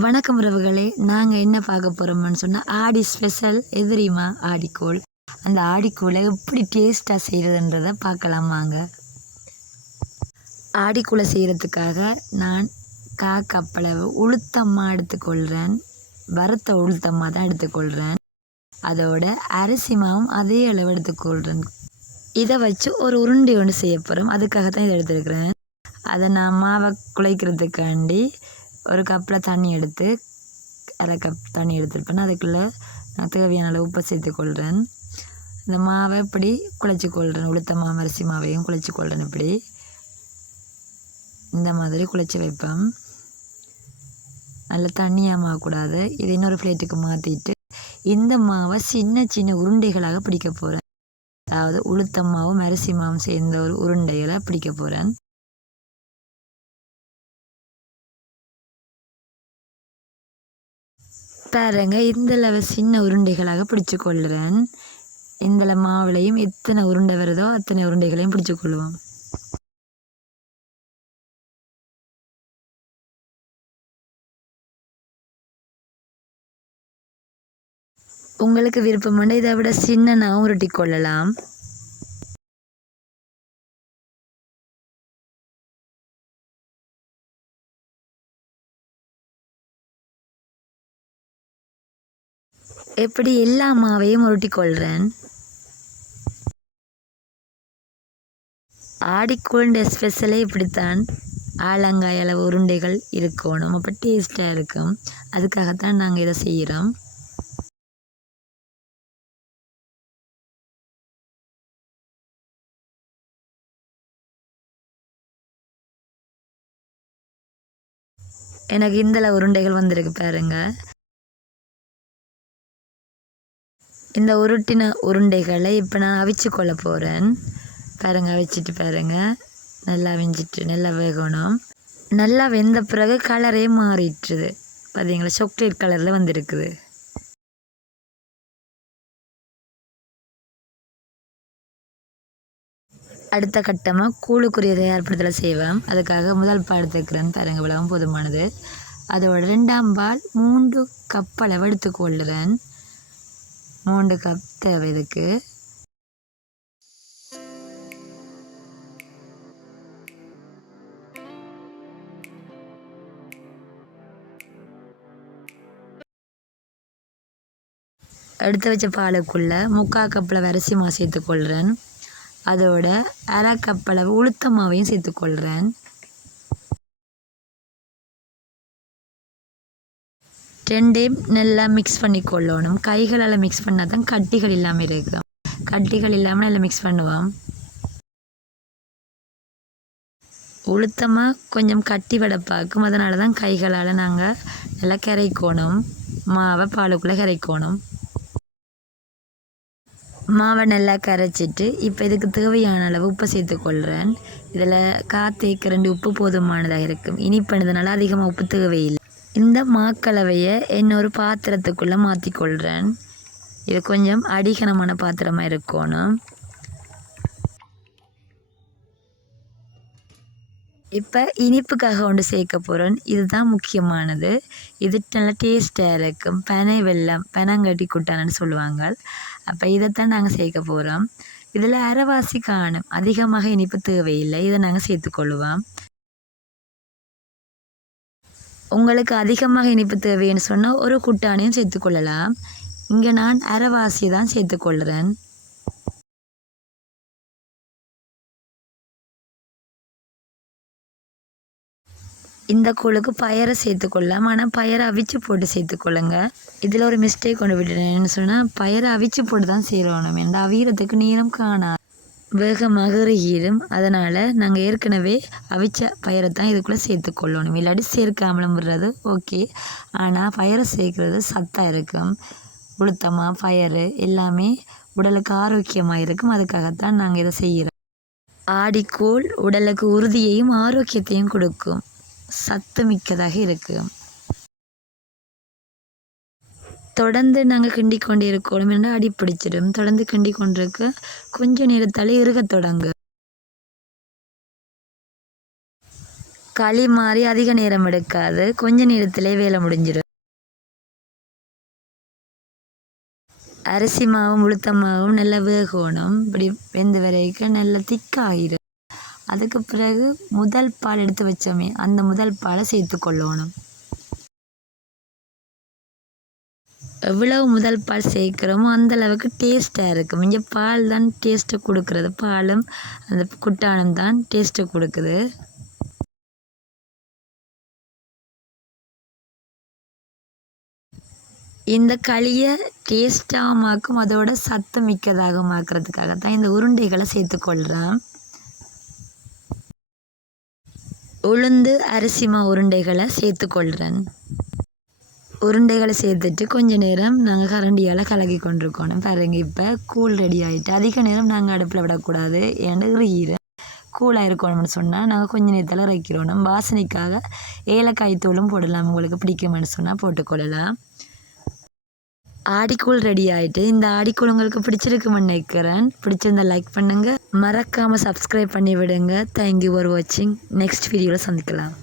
வணக்கம் உறவுகளே, நாங்கள் என்ன பார்க்க போகிறோம்னு சொன்னால் ஆடி ஸ்பெஷல் எதிரிமா ஆடிக்கோள். அந்த ஆடிக்கோளை எப்படி டேஸ்ட்டாக செய்கிறதுன்றதை பார்க்கலாம் வாங்க. ஆடிக்கூழை செய்கிறதுக்காக நான் கப்பளவு உளுத்தம்மா எடுத்துக்கொள்கிறேன். வறுத்த உளுத்தம்மா தான் எடுத்துக்கொள்கிறேன். அதோட அரிசி மாவும் அதே அளவு எடுத்துக்கொள்கிறேன். இதை வச்சு ஒரு உருண்டை ஒன்று செய்ய போகிறோம். அதுக்காக தான் இதை எடுத்துருக்கிறேன். அதை நான் மாவை குழைக்கிறதுக்காண்டி ஒரு கப்பில் தண்ணி எடுத்து அரை கப் தண்ணி எடுத்துருப்பேன். அதுக்குள்ளே நான் தேவையான அளவு உப்பை சேர்த்துக்கொள்கிறேன். இந்த மாவை இப்படி குழைச்சிக்கொள்கிறேன். உளுத்த மாவு அரிசி மாவையும் குழைச்சிக்கொள்கிறேன். இப்படி இந்த மாதிரி குழைச்சி வைப்பேன். நல்லா தண்ணியாகக்கூடாது. இதை இன்னொரு பிளேட்டுக்கு மாற்றிட்டு இந்த மாவை சின்ன சின்ன உருண்டைகளாக பிடிக்க போகிறேன். அதாவது உளுத்த மாவும் அரிசி மாவும் சேர்ந்த ஒரு உருண்டைகளை பிடிக்க போகிறேன். பாருங்க, இந்தளவு சின்ன உருண்டைகளாக பிடிச்சு கொள்ளுறேன். இந்த மாவுலையும் எத்தனை உருண்டை வருதோ அத்தனை உருண்டைகளையும் பிடிச்சு கொள்ளுவோம். உங்களுக்கு விருப்பம் இதை விட சின்னனாகவும் உருட்டி கொள்ளலாம். எப்படி எல்லா மாவையும் உருட்டி கொள்கிறேன். ஆடிக்கூழ்ன்ற ஸ்பெஷலே இப்படித்தான். ஆலங்காய் அளவு உருண்டைகள் இருக்கணும். அப்போ டேஸ்ட்டாக இருக்கும். அதுக்காகத்தான் நாங்கள் இதை செய்கிறோம். எனக்கு இந்தளவு உருண்டைகள் வந்திருக்கு பாருங்க. இந்த உருட்டின உருண்டைகளை இப்போ நான் அவிச்சு கொள்ள போகிறேன். பாருங்கள், அவிச்சிட்டு பாருங்கள். நல்லா அவிஞ்சிட்டு நல்லா வேகணும். நல்லா வெந்த பிறகு கலரே மாறிட்டுது. பார்த்தீங்களா, சாக்லேட் கலரில் வந்துருக்குது. அடுத்த கட்டமாக கூழுக்குரிய தயார்படுத்தலை செய்வேன். அதுக்காக முதல் பால் எடுத்துக்கிறேன். பாருங்கள், இவ்வளவும் போதுமானது. அதோட 2ஆம் பால் 3 கப் அளவு எடுத்துக்கொள்ளுறேன். 3 கப் தேவை இதுக்கு. எடுத்து வச்ச பாலுக்குள்ளே 3/4 கப்பில் அரிசி மாவு சேர்த்துக்கொள்கிறேன். அதோட அரை கப் அளவு உளுத்த மாவையும் சேர்த்துக்கொள்கிறேன். 2யும் நல்லா மிக்ஸ் பண்ணி கொள்ளணும். கைகளால் மிக்ஸ் பண்ணால் தான் கட்டிகள் இல்லாமல் இருக்கும். கட்டிகள் இல்லாமல் நல்லா மிக்ஸ் பண்ணுவோம். உளுத்தமாக கொஞ்சம் கட்டி விட பார்க்கும். அதனால தான் கைகளால் நாங்கள் நல்லா கரைக்கணும். மாவை பாலுக்குள்ளே கரைக்கணும். மாவை நல்லா கரைச்சிட்டு இப்போ இதுக்கு தேவையான அளவு உப்பை சேர்த்துக்கொள்கிறேன். இதில் காத்தேக்கு 2 உப்பு போதுமானதாக இருக்கும். இனிப்பினதுனால அதிகமாக உப்பு தேவையில்லை. இந்த மாக்கலவையை இன்னொரு பாத்திரத்துக்குள்ளே மாற்றிக்கொள்கிறேன். இது கொஞ்சம் அடிகனமான பாத்திரமாக இருக்கணும். இப்போ இனிப்புக்காக ஒன்று சேர்க்க போகிறேன். இதுதான் முக்கியமானது. இது நல்லா டேஸ்ட்டாக இருக்கும். பனை வெல்லம், பனங்கட்டி குட்டானன்னு சொல்லுவாங்க. அப்போ இதைத்தான் நாங்கள் சேர்க்க போகிறோம். இதில் அரைவாசி காணும். அதிகமாக இனிப்பு தேவையில்லை. இதை நாங்கள் சேர்த்துக்கொள்ளுவோம். உங்களுக்கு அதிகமாக இனிப்பு தேவைன்னு சொன்னால் ஒரு குட்டானையும் சேர்த்துக்கொள்ளலாம். இங்கே நான் அரைவாசி தான் சேர்த்துக்கொள்கிறேன். இந்த கூழுக்கு பயரை சேர்த்துக்கொள்ளலாம். ஆனால் பயரை அவிச்சு போட்டு சேர்த்துக்கொள்ளுங்க. இதில் ஒரு மிஸ்டேக் கொண்டு விட்டுட்டேன்னு சொன்னால் பயரை அவிச்சு போட்டு தான் செய்யணும். ஏன்னா அவியறதுக்கு நேரம் காணாது, வேகமாக இறுகிடும். அதனால் நாங்கள் ஏற்கனவே அவிச்ச பயிரை தான் இதுக்குள்ளே சேர்த்துக்கொள்ளணும். இல்லாட்டி சேர்க்காமலும் விடுறது ஓகே. ஆனால் பயிரை சேர்க்குறது சத்தாக இருக்கும். உளுத்தமா பயறு எல்லாமே உடலுக்கு ஆரோக்கியமாக இருக்கும். அதுக்காகத்தான் நாங்கள் இதை செய்கிறோம். ஆடிக்கூழ் உடலுக்கு உறுதியையும் ஆரோக்கியத்தையும் கொடுக்கும். சத்து மிக்கதாக இருக்கும். தொடர்ந்து நாங்கள் கிண்டி கொண்டே இருக்கணும். என்ன அடி பிடிச்சிடும். தொடர்ந்து கிண்டி கொண்டிருக்க கொஞ்சம் நேரத்தாலே இறுக தொடங்கும். களி மாதிரி அதிக நேரம் எடுக்காது, கொஞ்ச நேரத்திலே வேலை முடிஞ்சிடும். அரிசி மாவும் உளுத்த மாவும் நல்லா வேகணும். இப்படி வெந்த வரைக்கும் நல்லா திக்காகிடும். அதுக்கு பிறகு முதல் பால் எடுத்து வச்சோமே அந்த முதல் பாலை சேர்த்து கொள்ளணும். எவ்வளவு முதல் பால் சேர்க்குறோமோ அந்த அளவுக்கு டேஸ்ட்டாக இருக்கும். இங்கே பால் தான் டேஸ்ட்டை கொடுக்குறது, பாலும் அந்த குட்டானும் தான் டேஸ்ட்டை கொடுக்குது. இந்த களியை டேஸ்ட்டாகவும் அதோட சத்து மிக்கதாக ஆக்கிறதுக்காக தான் இந்த உருண்டைகளை சேர்த்துக்கொள்கிறேன். உளுந்து அரிசி மா உருண்டைகளை சேர்த்துக்கொள்கிறேன். உருண்டைகளை சேர்த்துட்டு கொஞ்ச நேரம் நாங்கள் கரண்டியால் கலக்கி கொண்டிருக்கணும். பாருங்க, இப்போ கூழ் ரெடி ஆகிட்டு. அதிக நேரம் நாங்கள் அடுப்பில் விடக்கூடாது, ஏன்னா இறுகிற கூழாக இருக்கணும்னு சொன்னால் நாங்கள் கொஞ்ச நேரத்தில் இறக்கிறோம். வாசனைக்காக ஏலக்காய் தூளும் போடலாம், உங்களுக்கு பிடிக்குமென்னு சொன்னால் போட்டுக்கொள்ளலாம். ஆடிக்கூழ் ரெடி ஆகிட்டு. இந்த ஆடிக்கூழ் உங்களுக்கு பிடிச்சிருக்குமென்னு நினைக்கிறேன். பிடிச்சிருந்தா லைக் பண்ணுங்கள், மறக்காமல் சப்ஸ்கிரைப் பண்ணி விடுங்க. தேங்க்யூ ஃபார் வாட்சிங். நெக்ஸ்ட் வீடியோவில் சந்திக்கலாம்.